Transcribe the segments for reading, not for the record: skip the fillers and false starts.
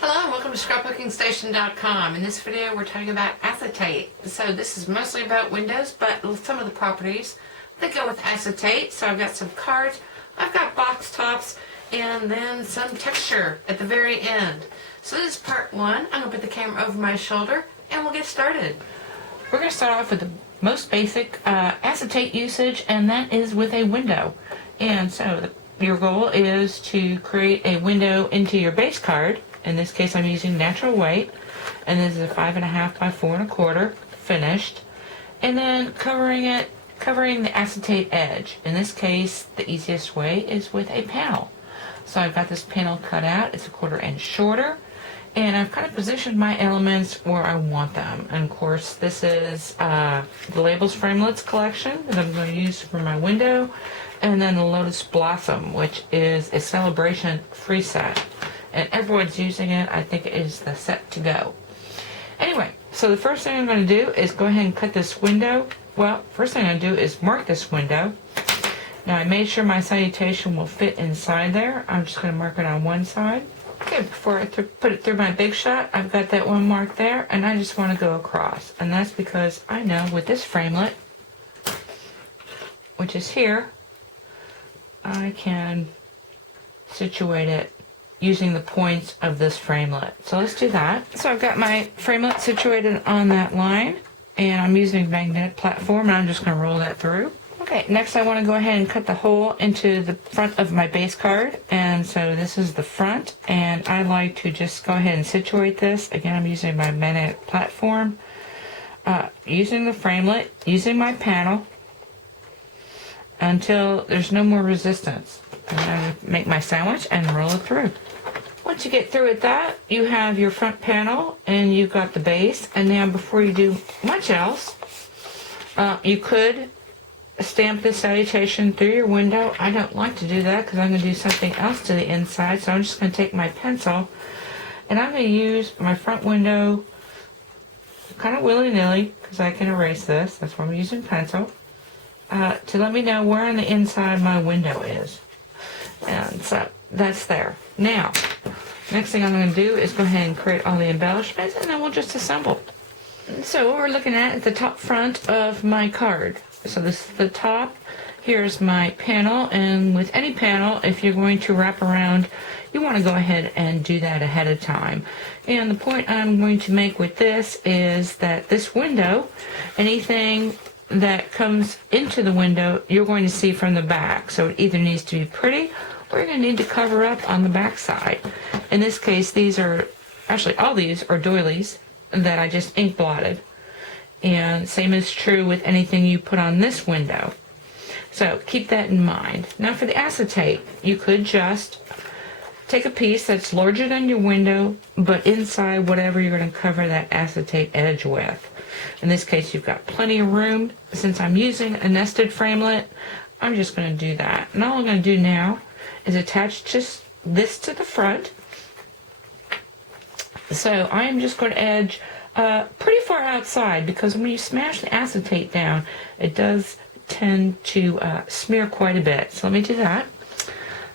Hello and welcome to scrapbookingstation.com. In this video we're talking about acetate. So this is mostly about windows, but some of the properties that go with acetate. So I've got some cards, I've got box tops, and then some texture at the very end. So this is part one. I'm going to put the camera over my shoulder and we'll get started. We're going to start off with the most basic acetate usage, and that is with a window. And so your goal is to create a window into your base card. In this case, I'm using natural white, and this is a 5.5 by 4.25 finished, and then covering the acetate edge. In this case, the easiest way is with a panel. So I've got this panel cut out. It's a 1/4 inch shorter, and I've kind of positioned my elements where I want them. And of course, this is the Labels Framelits collection that I'm going to use for my window, and then the Lotus Blossom, which is a celebration free set. And everyone's using it. I think it is the set to go. Anyway, so the first thing I'm going to do is go ahead and cut this window. Well, first thing I'm going to do is mark this window. Now I made sure my salutation will fit inside there. I'm just going to mark it on one side. Okay, before I put it through my big shot, I've got that one marked there, and I just want to go across. And that's because I know with this framelit, which is here, I can situate it using the points of this framelit. So let's do that. So I've got my framelit situated on that line, and I'm using magnetic platform, and I'm just going to roll that through. Okay, next I want to go ahead and cut the hole into the front of my base card, and so this is the front, and I like to just go ahead and situate this. Again, I'm using my magnetic platform, using the framelit, using my panel, until there's no more resistance. I'm going to make my sandwich and roll it through. Once you get through with that, you have your front panel and you've got the base. And now before you do much else, you could stamp this salutation through your window. I don't like to do that because I'm going to do something else to the inside. So I'm just going to take my pencil and I'm going to use my front window kind of willy-nilly, because I can erase this. That's why I'm using pencil, to let me know where on the inside my window is. And so that's there. Now, next thing I'm going to do is go ahead and create all the embellishments, and then we'll just assemble. So what we're looking at is the top front of my card. So this is the top. Here's my panel, and with any panel, if you're going to wrap around, you want to go ahead and do that ahead of time. And the point I'm going to make with this is that this window, anything that comes into the window, you're going to see from the back. So it either needs to be pretty, or you're going to need to cover up on the back side. In this case, these are, actually all these are doilies that I just ink blotted. And same is true with anything you put on this window. So keep that in mind. Now for the acetate, you could just take a piece that's larger than your window, but inside whatever you're going to cover that acetate edge with. In this case, you've got plenty of room. Since I'm using a nested framelit, I'm just going to do that. And all I'm going to do now is attach just this to the front. So I'm just going to edge pretty far outside, because when you smash the acetate down, it does tend to smear quite a bit. So let me do that.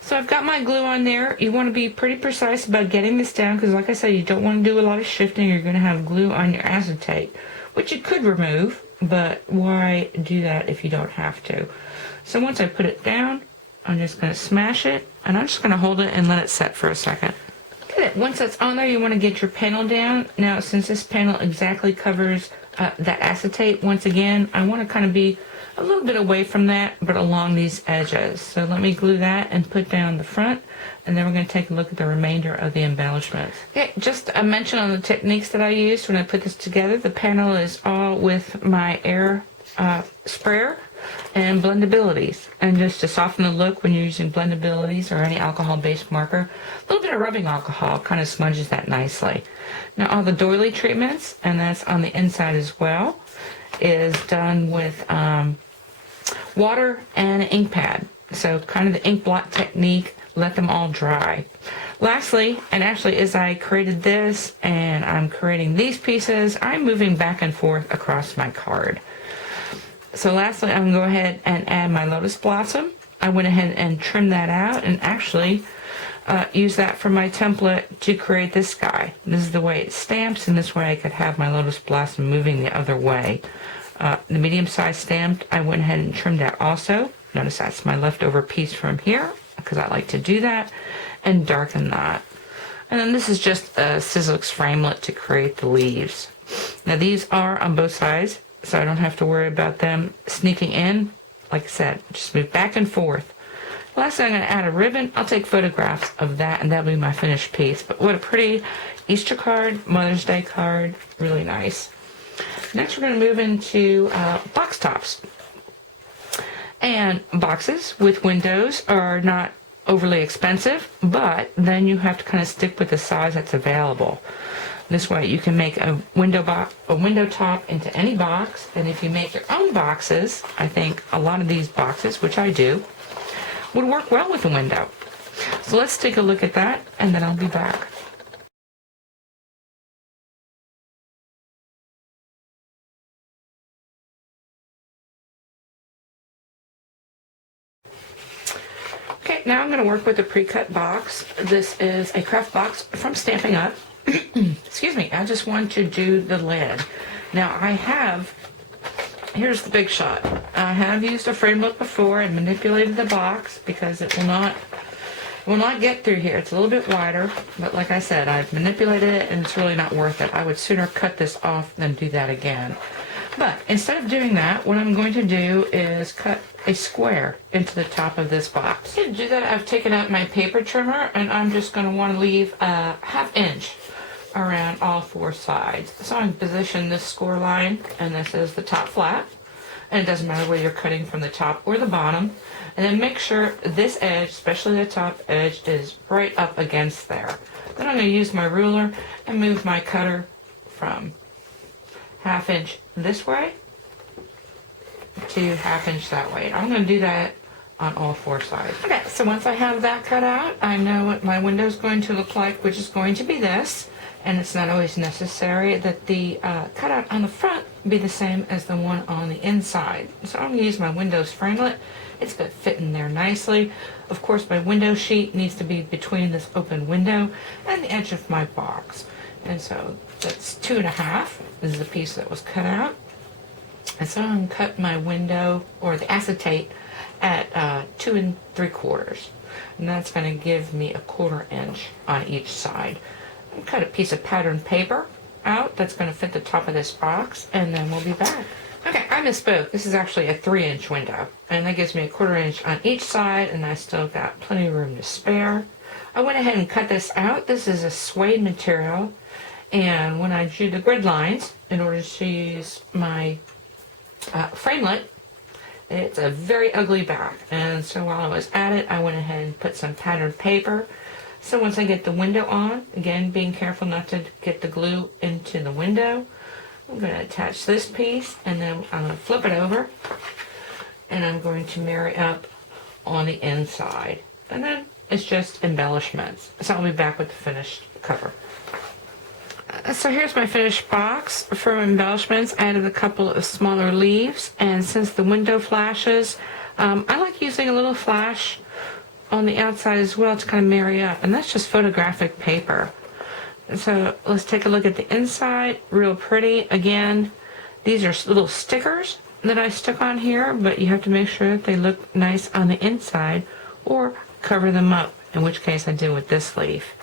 So I've got my glue on there. You want to be pretty precise about getting this down, because like I said, you don't want to do a lot of shifting. You're going to have glue on your acetate, which you could remove, but why do that if you don't have to? So once I put it down, I'm just going to smash it, and I'm just going to hold it and let it set for a second. Okay, once that's on there, you want to get your panel down. Now, since this panel exactly covers that acetate, once again, I want to kind of be a little bit away from that, but along these edges. So let me glue that and put down the front, and then we're going to take a look at the remainder of the embellishments. Okay, just a mention on the techniques that I used when I put this together. The panel is all with my air sprayer and blendabilities. And just to soften the look when you're using blendabilities or any alcohol-based marker, a little bit of rubbing alcohol kind of smudges that nicely. Now all the doily treatments, and that's on the inside as well, is done with water and an ink pad. So kind of the ink blot technique, let them all dry. Lastly, and actually as I created this and I'm creating these pieces, I'm moving back and forth across my card. So lastly, I'm going to go ahead and add my Lotus Blossom. I went ahead and trimmed that out, and actually use that for my template to create this guy. This is the way it stamps, and this way I could have my Lotus Blossom moving the other way. The medium size stamped, I went ahead and trimmed that also. Notice that's my leftover piece from here, because I like to do that, and darken that. And then this is just a Sizzlix framelit to create the leaves. Now these are on both sides, so I don't have to worry about them sneaking in. Like I said, just move back and forth. Last thing, I'm going to add a ribbon. I'll take photographs of that, and that'll be my finished piece. But what a pretty Easter card, Mother's Day card, really nice. Next, we're going to move into box tops. And boxes with windows are not overly expensive, but then you have to kind of stick with the size that's available. This way you can make a window top into any box, and if you make your own boxes, I think a lot of these boxes, which I do, would work well with a window. So let's take a look at that, and then I'll be back. Okay, now I'm going to work with a pre-cut box. This is a craft box from Stampin' Up. Excuse me, I just want to do the lid. Now here's the big shot. I have used a framelit before and manipulated the box because it will not get through here. It's a little bit wider, but like I said, I've manipulated it and it's really not worth it. I would sooner cut this off than do that again. But instead of doing that, what I'm going to do is cut a square into the top of this box. To do that, I've taken out my paper trimmer and I'm just going to want to leave a 1/2 inch around all 4 sides. So I'm position this score line, and this is the top flap, and it doesn't matter whether you're cutting from the top or the bottom. And then make sure this edge, especially the top edge, is right up against there. Then I'm going to use my ruler and move my cutter from 1/2 inch this way to 1/2 inch that way. I'm going to do that on all 4 sides. Okay, so once I have that cut out, I know what my window is going to look like, which is going to be this. And it's not always necessary that the cutout on the front be the same as the one on the inside. So I'm going to use my Windows framelit. It's going to fit in there nicely. Of course, my window sheet needs to be between this open window and the edge of my box. And so that's 2.5. This is the piece that was cut out. And so I'm going to cut my window, or the acetate, at 2 3/4. And that's going to give me a 1/4 inch on each side. Cut a piece of patterned paper out that's going to fit the top of this box, and then we'll be back. Okay, I misspoke. This is actually a 3-inch window, and that gives me a 1/4 inch on each side, and I still got plenty of room to spare. I went ahead and cut this out. This is a suede material, and when I drew the grid lines in order to use my framelit, it's a very ugly back, and so while I was at it, I went ahead and put some patterned paper. So once I get the window on, again, being careful not to get the glue into the window, I'm going to attach this piece, and then I'm going to flip it over, and I'm going to marry up on the inside. And then it's just embellishments. So I'll be back with the finished cover. So here's my finished box. For embellishments, I added a couple of smaller leaves, and since the window flashes, I like using a little flash on the outside as well to kind of marry up, and that's just photographic paper. So let's take a look at the inside. Real pretty. Again, these are little stickers that I stuck on here, but you have to make sure that they look nice on the inside or cover them up, in which case I did with this leaf.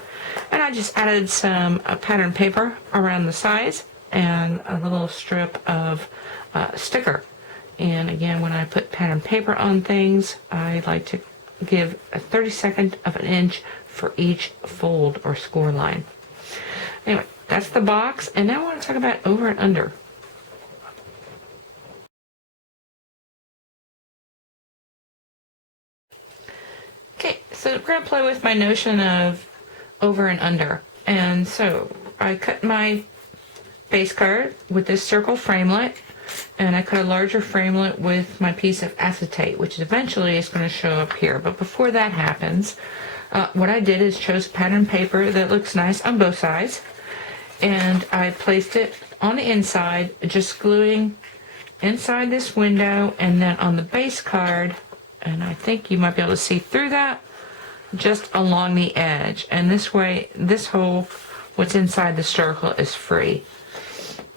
And I just added some patterned paper around the sides and a little strip of sticker. And again, when I put patterned paper on things, I like to give a 32nd of an inch for each fold or score line. Anyway, that's the box, and now I want to talk about over and under. Okay, so we're going to play with my notion of over and under. And so I cut my base card with this circle framelit, and I cut a larger framelit with my piece of acetate, which eventually is going to show up here. But before that happens, what I did is chose pattern paper that looks nice on both sides, and I placed it on the inside, just gluing inside this window, and then on the base card, and I think you might be able to see through that, just along the edge. And this way, this hole, what's inside the circle, is free.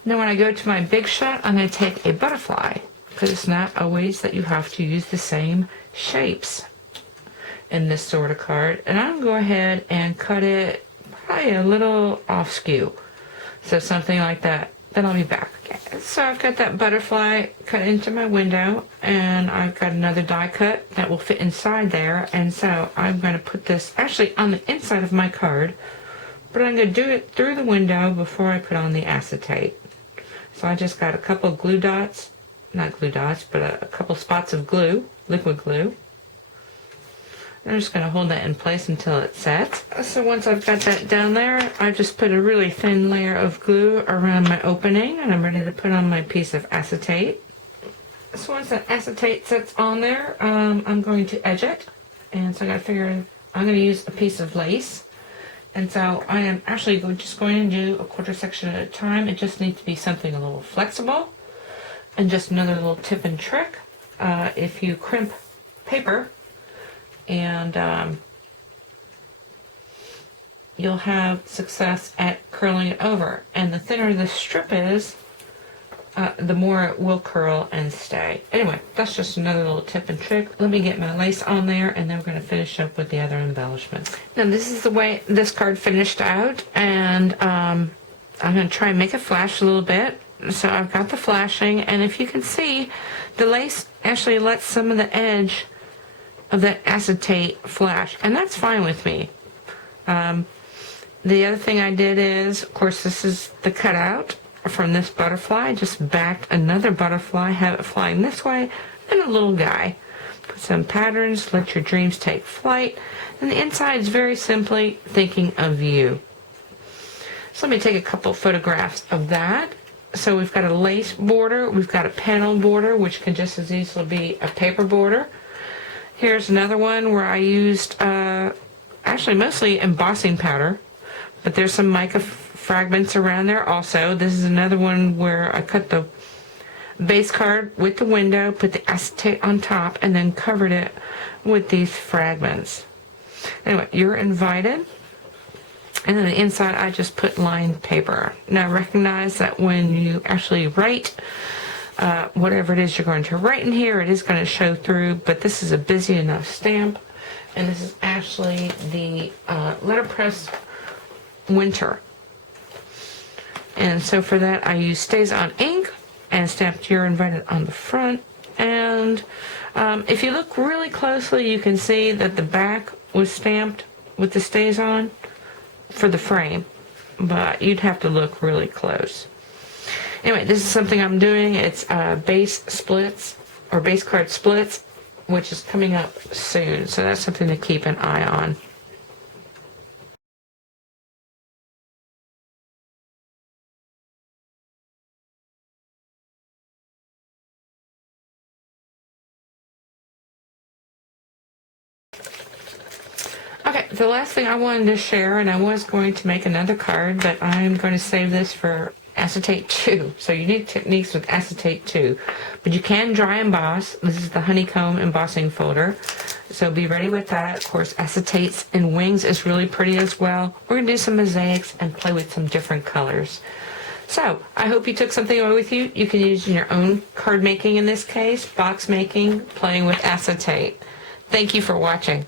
Now when I go to my big shot, I'm going to take a butterfly, because it's not always that you have to use the same shapes in this sort of card. And I'm going to go ahead and cut it probably a little off skew. So something like that. Then I'll be back. Okay. So I've got that butterfly cut into my window, and I've got another die cut that will fit inside there. And so I'm going to put this actually on the inside of my card, but I'm going to do it through the window before I put on the acetate. So I just got a couple of glue dots, not glue dots, but a couple spots of glue, liquid glue. I'm just going to hold that in place until it sets. So once I've got that down there, I just put a really thin layer of glue around my opening, and I'm ready to put on my piece of acetate. So once that acetate sets on there, I'm going to edge it. And so I got to figure I'm going to use a piece of lace. And so I am actually just going to do a quarter section at a time. It just needs to be something a little flexible. And just another little tip and trick. If you crimp paper, and you'll have success at curling it over. And the thinner the strip is, the more it will curl and stay. Anyway, that's just another little tip and trick. Let me get my lace on there, and then we're going to finish up with the other embellishments. Now this is the way this card finished out, and I'm going to try and make it flash a little bit. So I've got the flashing, and if you can see, the lace actually lets some of the edge of that acetate flash, and that's fine with me. The other thing I did is, of course, this is the cutout from this butterfly. I just backed another butterfly, have it flying this way, and a little guy. Put some patterns, let your dreams take flight, and the inside is very simply thinking of you. So let me take a couple photographs of that. So we've got a lace border, we've got a panel border, which can just as easily be a paper border. Here's another one where I used actually mostly embossing powder, but there's some mica fragments around there also. This is another one where I cut the base card with the window, put the acetate on top, and then covered it with these fragments. Anyway, you're invited. And then the inside I just put lined paper. Now recognize that when you actually write whatever it is you're going to write in here, it is going to show through, but this is a busy enough stamp, and this is actually the letterpress Winter. And so for that I use Stays On ink and stamped You're Invited on the front. And if you look really closely, you can see that the back was stamped with the Stays On for the frame, but you'd have to look really close. Anyway, this is something I'm doing. It's base splits, or base card splits, which is coming up soon. So that's something to keep an eye on. Okay, the last thing I wanted to share, and I was going to make another card, but I'm going to save this for acetate 2. So you need techniques with acetate 2. But you can dry emboss. This is the honeycomb embossing folder. So be ready with that. Of course, acetates and wings is really pretty as well. We're going to do some mosaics and play with some different colors. So I hope you took something away with you. You can use in your own card making in this case, box making, playing with acetate. Thank you for watching.